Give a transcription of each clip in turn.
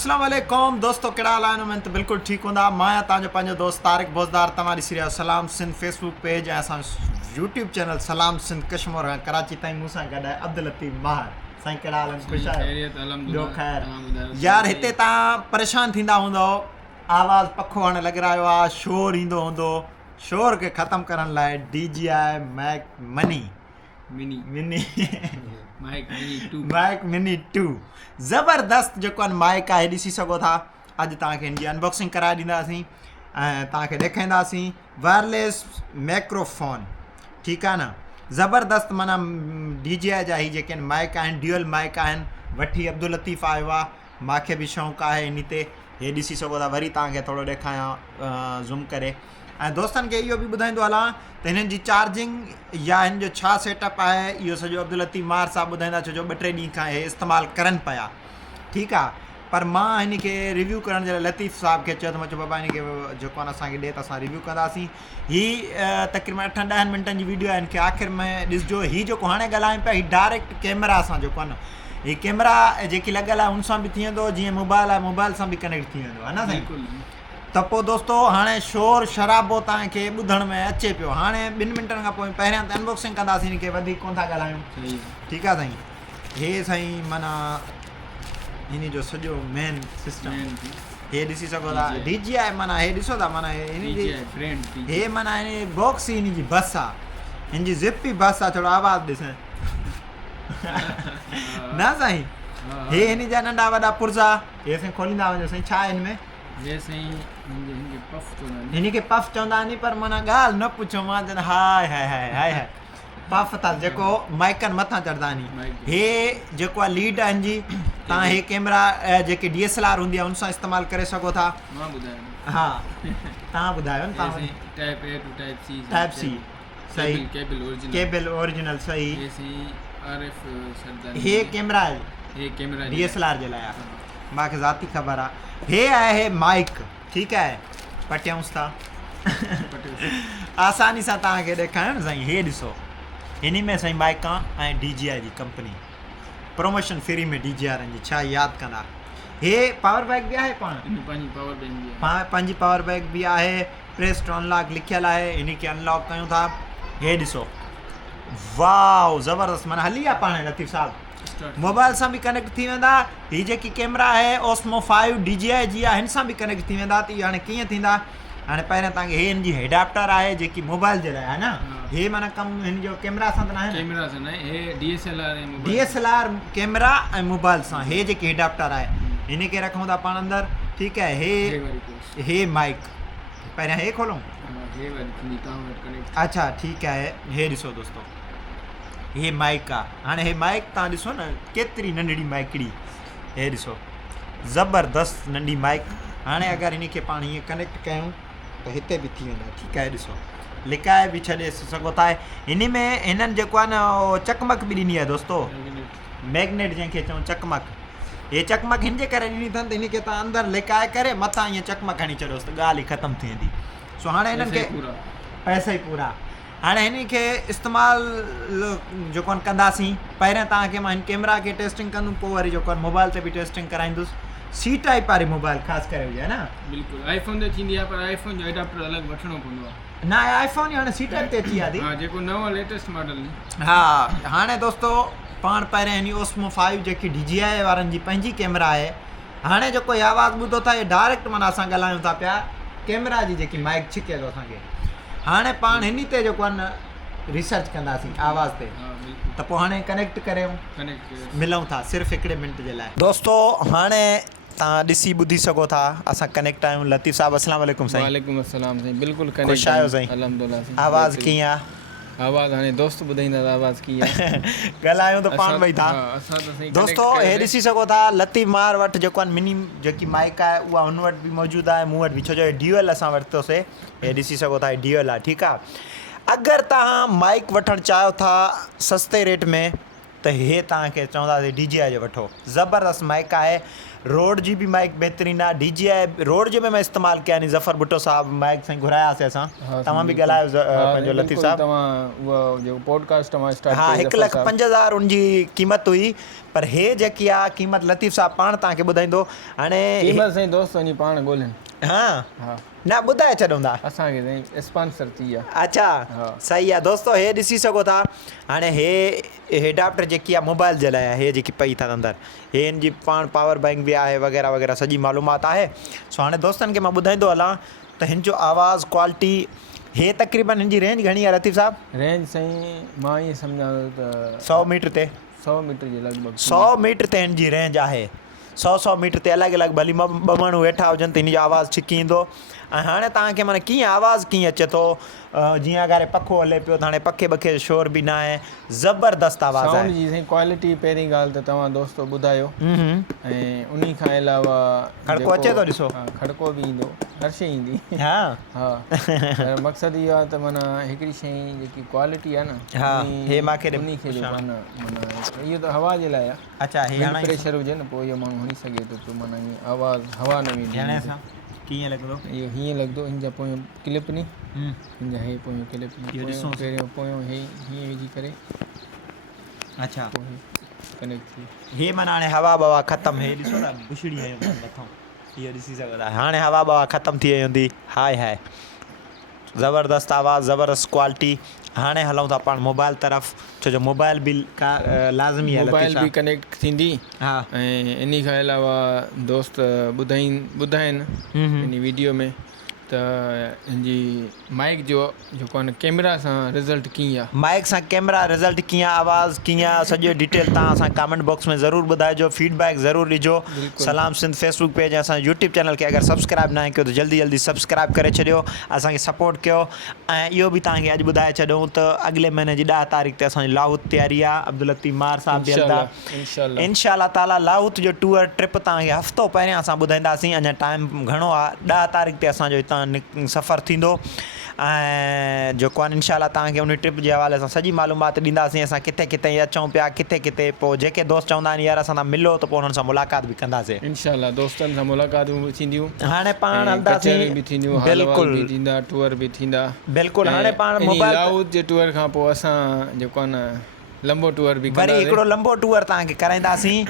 अस्सलाम वालेकुम दोस्तों, कहिड़ा हाल आहिनि? उमेद बिल्कुलु ठीकु हूंदा। मां आहियां तव्हांजो पंहिंजो दोस्त तारिक बोज़दार। तव्हां ॾिसी रहिया सलाम सिंध फेसबुक पेज ऐं असां यूट्यूब चैनल सलाम सिंध कश्मीर खां कराची ताईं। मूंसां गॾु आहे अब्दुल लतीफ़ माहिर। साईं कहिड़ा हाल आहिनि? ख़ुशि आहियो? ॿियो ख़ैरु? यार हिते तव्हां परेशान थींदा हूंदव, आवाज़ पखो हाणे लॻी रहियो आहे, शोर ईंदो हूंदो। शोर खे ख़तमु करण लाइ DJI मैक मिनी 2 ज़बरदस्त जेको आहे माइक आहे, ॾिसी सघो था। अॼु तव्हांखे हिनजी अनबॉक्सिंग कराए ॾींदासीं ऐं तव्हांखे ॾेखारींदासीं वायरलेस माइक्रोफोन। ठीकु आहे न? ज़बरदस्त माना DJI जा ही जेके माइक आहिनि, ड्यूअल माइक आहिनि। वठी अब्दुल लतीफ़ आयो आहे, मूंखे बि शौक़ु आहे इन ते। हे ॾिसी सघो था। वरी तव्हांखे थोरो ॾेखारियां ज़ूम करे। ऐं दोस्तनि खे इहो बि ॿुधाईंदो हलां त हिननि जी चार्जिंग या हिन जो छा सेटअप आहे, इहो सॼो अब्दुल लतीफ़ माहिर साहब ॿुधाईंदा। छो जो 2-3 ॾींहं खां इहे इस्तेमालु करनि पिया। ठीकु आहे, पर मां हिन खे रिव्यू करण जे लाइ लतीफ़ साहब खे चयो त मां चयो बाबा हिन खे जेको आहे असांखे ॾे त असां रिव्यू कंदासीं। हीअ तक़रीबन 8-10 मिंटनि जी वीडियो आहे। हिन खे आख़िर में ॾिसजो। हीअ जेको हाणे ॻाल्हायूं पिया, हीअ डायरेक्ट कैमरा सां जेको आहे न, हीअ कैमरा जेकी लॻियल आहे उन सां बि थी वेंदो, जीअं मोबाइल आहे मोबाइल सां बि कनेक्ट थी वेंदो, है न साईं? त पोइ दोस्तो हाणे शोर शराबो तव्हांखे ॿुधण में अचे पियो। हाणे 2 मिंटनि खां पोइ पहिरियां त अनबॉक्सिंग कंदासीं, हिन खे वधीक कोन था ॻाल्हायूं। ठीकु आहे साईं? हे साईं माना हिन जो सॼो मेन सिस्टम हे ॾिसी सघो था। DJI माना हे ॾिसो था, माना हिन जी हे माना हिन बॉक्स ही हिन जी बस आहे, हिन जी ज़िप ई बस आहे। थोरो आवाज़ु ॾिस न साईं? हे हिन जा नंढा वॾा पुर्ज़ा हे साईं खोलींदा वञो। साईं छा आहे हिन में? हिन खे पफ चवंदा आहिनि, पर माना ॻाल्हि न पुछो। मां चवंदा हाय हाय हाय हाय हाय पफ था, जेको माइकनि मथां चढ़ंदा आहिनि। हे जेको आहे लीड आहे हिन जी। तव्हां हे कैमरा जेके DSLR हूंदी आहे उन सां इस्तेमालु करे सघो था। हा तव्हां ॿुधायो न। तव्हां टाइप C सही, केबल ओरिजिनल सही। हे कैमरा आहे DSLR जे लाइ आहे, मूंखे ज़ाती ख़बर आहे। हे आहे माइक। ठीकु आहे, पटियूंसि था आसानी सां तव्हांखे ॾेखारियो न साईं। हे ॾिसो, हिन में साईं माइकां ऐं DJI जी कंपनी प्रमोशन फ्री में DJI वारनि जी छा यादि कंदा। हे पावर बैग बि आहे, पंहिंजी पावर बैग बि आहे। प्रेस टू अनलॉक लिखियलु आहे। हिन खे अनलॉक कयूं था। हे ॾिसो, वाओ ज़बरदस्त माना हली आहे पाण। लतीफ़ साहब मोबाइल सां बि कनेक्ट थी वेंदा। हीअ जेकी कैमरा आहे Osmo 5 DJI जी आहे, हिन सां बि कनेक्ट थी वेंदा। त इहे हाणे कीअं थींदा? हाणे पहिरियों तव्हांखे हे हिन जी एडाप्टर आहे जेकी मोबाइल जे लाइ आहे न। हे माना कमु हिन जो कैमरा सां त न आहे, DSLR कैमरा ऐं मोबाइल सां। हे जेकी एडाप्टर आहे हिन खे रखूं था पाण अंदरि। ठीकु आहे। हे माइक पहिरियां हे खोलूं। अच्छा ठीकु आहे। हे ॾिसो दोस्तो, हे माइक आहे। हाणे हे माइक तव्हां ॾिसो न, केतिरी नंढड़ी माइकड़ी। हे ॾिसो ज़बरदस्त नंढी माइक। हाणे अगरि हिन खे पाण हीअं कनेक्ट कयूं त हिते बि थी वेंदा। ठीकु आहे, ॾिसो लिकाए बि छॾे सघो था। हिन में हिननि जेको आहे न उहो चकमक बि ॾिनी आहे दोस्तो, मैग्नेट जंहिंखे चऊं चकमक। हे चकमक हिन जे करे ॾिनी अथनि त हिन खे तव्हां अंदरि लिकाए करे मथां ईअं चकमक हणी छॾियोसि त ॻाल्हि ई ख़तमु थी वेंदी। सो हाणे हिननि खे पैसा ई पूरा। हाणे हिन खे इस्तेमालु जेको आहे कंदासीं। पहिरियां तव्हांखे मां हिन कैमरा खे टेस्टिंग कंदुमि, पोइ वरी जेको आहे मोबाइल ते बि टेस्टिंग कराईंदुसि। C टाइप वारी मोबाइल ख़ासि करे हुजे, है न? बिल्कुलु आईफोन ते थींदी आहे, पर आईफोन जो एडाप्टर अलॻि वठिणो पवंदो आहे। न आईफोन हाणे C टाइप ते अची आहे। हा, जेको नओं लेटेस्ट मॉडल। हा हाणे दोस्तो पाण पहिरियों हिन Osmo 5 जेकी DJI वारनि जी पंहिंजी कैमरा आहे। हाणे जेको इहा आवाज़ु ॿुधो था, इहे डायरेक्ट माना असां ॻाल्हायूं था पिया कैमरा जी जेकी माइक छिके थो असांखे। हाणे पाण हिन ते जेको आहे न रिसर्च कंदासीं आवाज़ ते। त पोइ हाणे कनेक्ट करियूं, मिलूं था सिर्फ़ु 1 मिंट जे लाइ। दोस्तो हाणे तव्हां ॾिसी ॿुधी सघो था, असां कनेक्ट आहियूं। लतीफ़ साहब अस्सलाम वालेकुम साईं। वालेकुम अस्सलाम साईं। बिल्कुलु कनेक्ट। ख़ुशि आहियो साईं? अल्हम्दुलिल्लाह। आवाज़ कीअं आहे? आवाज़ हाणे दोस्त ॿुधाईंदा त आवाज़ कीअं आहे। ॻाल्हायूं त पाण वेही था। दोस्तो हे ॾिसी सघो था, लतीफ़ माहिर वटि जेको आहे मिनी जेकी माइक आहे उहा हुन वटि बि मौजूदु आहे, मूं वटि बि। छो जो ड्यूअल असां वरितोसीं। हे ॾिसी सघो था, ड्यूअल आहे। ठीकु आहे। अगरि तव्हां माइक वठणु चाहियो था सस्ते रेट में त हे तव्हांखे चवंदासीं DJI जो वठो। ज़बरदस्त माइक आहे। रोड जी भी माइक बहितरीनु आहे DJI रोड जे में मैं इस्तेमालु कया नी ज़फ़र भुट्टो साहब माइक साईं घुरायासीं असां तव्हां बि ॻाल्हायो पंहिंजो लतीफ़ साहब तव्हां उहो जेको पॉडकास्ट तव्हां स्टार्ट हाँ 1,05,000 उनजी क़ीमत हुई पर हे जेकी आहे क़ीमत लतीफ़ साहब पाण तव्हांखे ॿुधाईंदो हाणे क़ीमत साईं दोस्त वञी पाण ॻोल्हनि हाँ हा न ॿुधाए छॾूं था असांखे साईं स्पॉन्सर थी आहे अच्छा हाँ। सही आहे दोस्तो हे ॾिसी सघो था हाणे हे एडाप्टर जेकी आहे मोबाइल जे लाइ आहे हे जेकी पई अथनि अंदरि हे हिन जी पाण पावर बैंक बि आहे वग़ैरह वग़ैरह सॼी मालूमात आहे सो हाणे दोस्तनि खे मां ॿुधाईंदो हलां त हिन जो आवाज़ क्वालिटी हे तक़रीबन हिन जी रेंज घणी आहे लतीफ़ साहब रेंज साईं मां ईअं सम्झां त 100 मीटर ते 100 मीटर जे लॻभॻि 100 मीटर ते हिन जी रेंज आहे 100 मीटर ते अलॻि अलॻि भली ॿ माण्हू वेठा हुजनि त हिन जो आवाज़ु छिकी ईंदो ऐं हाणे तव्हांखे माना कीअं आवाज़ु कीअं अचे थो जीअं अगरि पखो हले पियो त हाणे पखे बखे जो शोर बि न आहे ज़बरदस्त आवाज़ु साउंड आहे जी साईं क्वालिटी पहिरीं ॻाल्हि त तव्हां दोस्तो ॿुधायो ऐं उन्ही खां अलावा खड़को अचे थो ॾिसो हा खड़को बि ईंदो हर शइ ईंदी हा हा पर मक़सदु इहो आहे त माना हिकिड़ी शइ जेकी क्वालिटी आहे न हा, हे मूंखे उन्ही खे जो माना इहो त हवा जे लाइ आहे अच्छा हे हाणे प्रेशर हुजे न पोइ इहो माण्हू हणी सघे थो पियो माना ईअं आवाज़ु हवा न वेंदी हाणे असां कीअं लॻंदो इहो हीअं लॻंदो हिन जा पोइ क्लिप नी हिन जा हे पोइ क्लिप इहो ॾिसो। पहिरियों पोयों हे हीअं विझी करे अच्छा पोइ कनेक्ट थी हे माना हाणे हवा बवा ख़तमु हे ॾिसो था बुछड़ी आहियूं मथां इहो ॾिसी सघो था हाणे हवा बवा ख़तमु थी वई हूंदी हाय हाय ज़बरदस्त आवाज़ु ज़बरदस्त क्वालिटी हाणे हलूं था पाण मोबाइल तरफ़ छो जो मोबाइल बि का लाज़मी आहे मोबाइल लतीफ़ बि कनेक्ट थींदी हा ऐं इन खां अलावा दोस्त ॿुधाइनि इन वीडियो में त हिनजी माइक जो जेको आहे न कैमरा सां रिज़ल्ट कीअं आहे माइक सां कैमरा रिज़ल्ट कीअं आवाज़ु कीअं सॼो डिटेल तव्हां असां कमेंट बॉक्स में ज़रूरु ॿुधाइजो फीडबैक ज़रूरु ॾिजो बिल्कुलु। सलाम सिंध फेसबुक पेज ऐं असांजे यूट्यूब चैनल खे अगरि सब्सक्राइब न कयो त जल्दी जल्दी सब्सक्राइब करे छॾियो असांखे सपोर्ट कयो ऐं इहो बि तव्हांखे अॼु ॿुधाए छॾियूं त अॻिले महीने जी 10 तारीख़ ते असांजी लाहौत तयारी आहे अब्दुल लतीफ़ मार साहब बि हलंदा इंशाल्लाह इंशाल्लाह ताला लाहौत जो टूर ट्रिप तव्हांखे हफ़्तो पहिरियां असां ॿुधाईंदासीं अञा टाइम घणो आहे 10 तारीख़ ते असांजो हितां सफ़रु थींदो ऐं जेको आहे इंशाल्लाह तव्हांखे उन ट्रिप जे हवाले सां सॼी मालूमात ॾींदासीं असां किथे किथे अचूं पिया किथे किथे पोइ जेके दोस्त चवंदा आहिनि यार असां सां मिलो त पोइ हुननि सां मुलाक़ात बि कंदासीं इंशाल्लाह दोस्तनि सां मुलाक़ातूं बि थींदियूं हाणे पाण ऐं हलंदासीं कचहरी बि थींदियूं बिल्कुलु बि थींदा टूर बि थींदा बिल्कुलु हाणे पाण ऐं इन मोबाइल लाहौत जे टूर खां पोइ असां जेको आहे न लंबो टूर बि वरी कंदासीं हिकिड़ो लंबो टूर तव्हांखे कराईंदासीं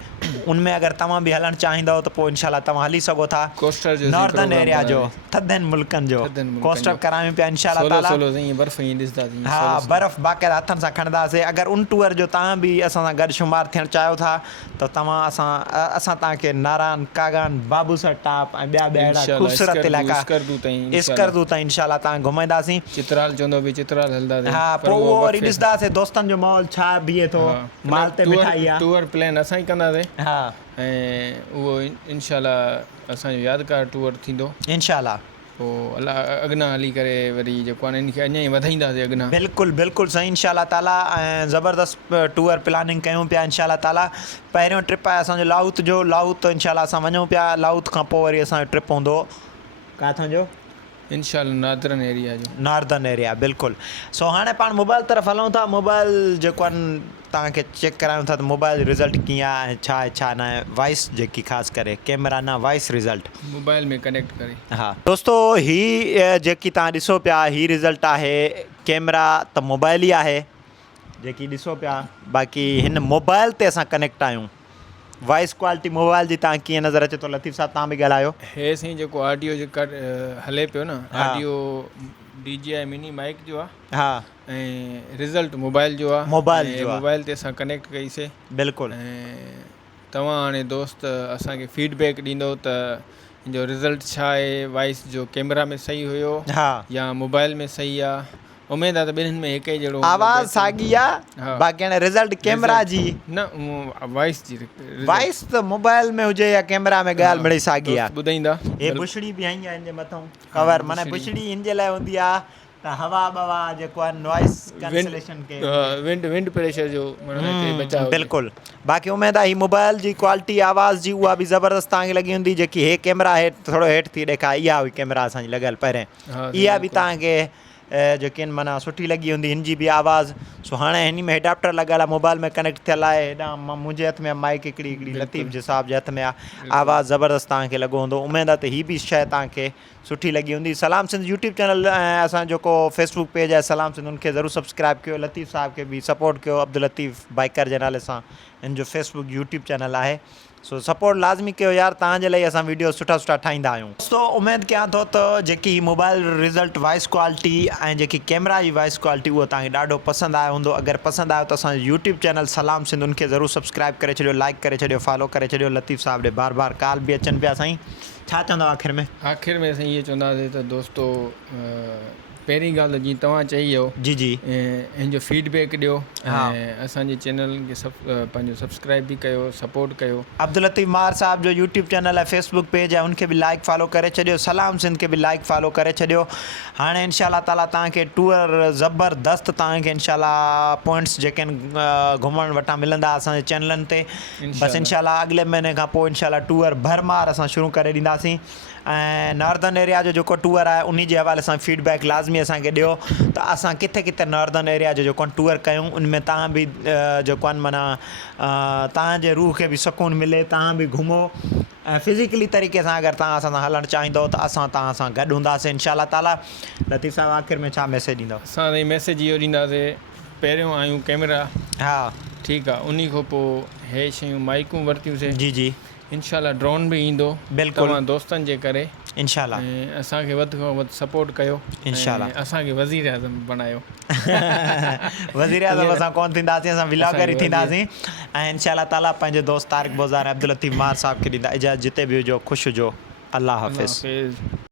उनमें अगरि तव्हां बि हलणु चाहींदव त पोइ इंशाल्लाह तव्हां हली सघो था कोस्टर जो नॉर्दर्न एरिया जो थधनि मुल्कनि जो कोस्टर करायूं पिया इंशाल्लाह ताला बर्फ़ ईअं ॾिसंदासीं हा बर्फ़ बाक़ाइदा हथनि सां खणंदासीं अगरि उन टूर जो तव्हां बि असां सां गॾु शुमार थियणु चाहियो था त तव्हां असां तव्हांखे नारायण कागान बाबूसर टाप ऐं ॿिया अहिड़ा ख़ूबसूरत इलाइक़ा इस्करदू ताईं इंशाल्लाह तव्हां घुमाईंदासीं चित्राल चवंदो बि चित्राल हलंदासीं हा पोइ उहो वरी ॾिसंदासीं दोस्तनि जो माहौल छा बीहे थो माल ते मिठाई आहे टूर प्लान असां ई कंदासीं हा ऐं उहो इंशाल्लाह असांजो यादगार टूर थींदो इंशाल्लाह पोइ अॻियां हली करे वरी जेको आहे इनखे अञा ई वधाईंदासीं अॻियां बिल्कुलु बिल्कुलु सही इंशाल्लाह ताला ऐं ज़बरदस्त टूर प्लानिंग कयूं पिया इंशाल्लाह ताला पहिरियों ट्रिप आहे असांजो लाहौत इंशाल्लाह असां वञूं पिया लाहौत खां पोइ वरी असांजो ट्रिप हूंदो काथां जो इंशाल्लाह नार्दर्न एरिया जो नॉर्दर्न एरिया बिल्कुलु सो हाणे पाण मोबाइल तरफ़ हलूं था मोबाइल जेको आहे तव्हांखे चेक करायूं था त मोबाइल रिज़ल्ट कीअं आहे छा न आहे वॉइस जेकी ख़ासि करे कैमरा न वॉइस रिज़ल्ट मोबाइल में कनेक्ट करे हा दोस्तो ही जेकी तव्हां ॾिसो पिया ही रिज़ल्ट आहे कैमरा त मोबाइल ई आहे जेकी ॾिसो पिया बाक़ी हिन मोबाइल ते असां कनेक्ट आहियूं वॉइस क्वालिटी मोबाइल जी तव्हां कीअं नज़र अचे थो लतीफ़ साहब तव्हां बि ॻाल्हायो हे साईं जेको ऑडियो जेका हले पियो न ऑडियो DJI मिनी माइक जो आहे हा ऐं रिज़ल्ट मोबाइल जो आहे मोबाइल ते असां कनेक्ट कईसीं बिल्कुलु ऐं तव्हां हाणे दोस्त असांखे फीडबैक ॾींदो त हिनजो रिज़ल्ट छा आहे वॉइस जो कैमरा में सही हुयो हा या मोबाइल में सही आहे उमेद आहे त ॿिन्हिनि में हिकु ई जहिड़ो आवाज़ साॻी आहे बाक़ी हाणे रिज़ल्ट कैमरा जी न वॉइस जी वॉइस त मोबाइल में हुजे या कैमरा में ॻाल्हि मिड़ई साॻी आहे ॿुधाईंदा हे बुछड़ी बि हई आहे हिन जे मथां कवर माना बुछड़ी हिन जे लाइ हूंदी आहे त हवा बवा जेको आहे नॉइस कैंसलेशन के विंड प्रेशर जो बचाव बिल्कुलु बाक़ी उमेद आहे ही मोबाइल जी क्वालिटी आवाज़ जी उहा बि ज़बरदस्त तव्हांखे लॻी हूंदी जेकी हे कैमरा हेठि थोरो हेठि थी ॾेखारे इहा हुई कैमरा असांजी लॻियल पहिरें इहा बि तव्हांखे जेके आहिनि माना सुठी लॻी हूंदी हिन जी बि आवाज़। सो हाणे हिन में एडाप्टर लॻियल आहे, मोबाइल में कनेक्ट थियल आहे। हेॾां मुंहिंजे हथ में माइक हिकिड़ी लतीफ़ जे साहब जे हथ में आहे। आवाज़ ज़बरदस्त तव्हांखे लॻो हूंदो। उमेद आहे त हीअ बि शइ तव्हांखे सुठी लॻी हूंदी। सलाम सिंध यूट्यूब चैनल ऐं असां जेको फेसबुक पेज आहे सलाम सिंध, उनखे ज़रूरु सब्सक्राइब कयो। लतीफ़ साहब खे बि सपोर्ट कयो, अब्दुल लतीफ़ बाइकर जे नाले सां हिन जो फेसबुक यूट्यूब चैनल आहे। सो सपोर्ट लाज़मी कयो यार, तव्हांजे लाइ असां वीडियो सुठा ठाहींदा आहियूं। दोस्तो उमेद कयां थो त जेकी मोबाइल रिज़ल्ट वॉइस क्वालिटी ऐं जेकी कैमरा जी वॉइस क्वालिटी उहा तव्हांखे ॾाढो पसंदि आयो हूंदो। अगरि पसंदि आयो त असांजो यूट्यूब चैनल सलाम सिंध उनखे ज़रूरु सब्सक्राइब करे छॾियो, लाइक करे छॾियो, फॉलो करे छॾियो। लतीफ़ साहब ॾे बार बार कॉल बि अचनि पिया। साईं छा चवंदव आख़िर में? आख़िर में असां इहे चवंदासीं त दोस्तो पहिरीं ॻाल्हि त जीअं तव्हां चई हो जी जी हिन जो फीडबैक ॾियो ऐं असांजे चैनल खे पंहिंजो सब्सक्राइब बि कयो, सपोर्ट कयो। अब्दुल लतीफ़ मार साहब जो यूट्यूब चैनल आहे, फेसबुक पेज आहे, उनखे बि लाइक फॉलो करे छॾियो। सलाम सिंध खे बि लाइक फॉलो करे छॾियो। हाणे इंशाअल्लाह ताला तव्हांखे टूर ज़बरदस्त तव्हांखे इंशाअल्लाह पॉइंट्स जेके आहिनि घुमण वटां मिलंदा असांजे चैनलनि ते। बसि इंशाअल्लाह अॻिले महीने खां पोइ इंशाअल्लाह टूर भरमार असां शुरू करे ॾींदासीं। ऐं नॉर्दन एरिया जो जेको टूर आहे उन जे हवाले सां फीडबैक लाज़मी असांखे ॾियो त असां किथे किथे नॉर्दन एरिया जो जेको टूर कयूं, उनमें तव्हां बि जेको आहे माना तव्हांजे रूह खे बि सुकून मिले, तव्हां बि घुमो ऐं फिज़िकली तरीक़े सां अगरि तव्हां असां सां हलणु चाहींदो त असां तव्हां सां गॾु हूंदासीं इंशाअल्लाह ताला। लतीफ़ साहब आख़िर में छा मैसेज ॾींदव? असां मैसेज इहो ॾींदासीं, पहिरियों आहियूं कैमरा, हा ठीकु आहे, उन खां पोइ हे शयूं माइकूं वरितियूंसीं। जी जी इंशाअल्लाह ड्रोन बि ईंदो बिल्कुलु तव्हां दोस्तनि जे करे। इंशाअल्लाह ऐं असांखे वधि खां वधि सपोर्ट कयो, इंशाअल्लाह। असांखे वज़ीर आज़म बणायो। वज़ीर आज़म असां कोन थींदासीं, असां व्लॉगर ई थींदासीं। ऐं इंशाअल्लाह ताला पंहिंजे दोस्त तारिक बोज़ार अब्दुल लतीफ़ मार साहब खे ॾींदा इजाज़त। जिते बि हुजो ख़ुशि हुजो। अल्लाह हाफ़िज़।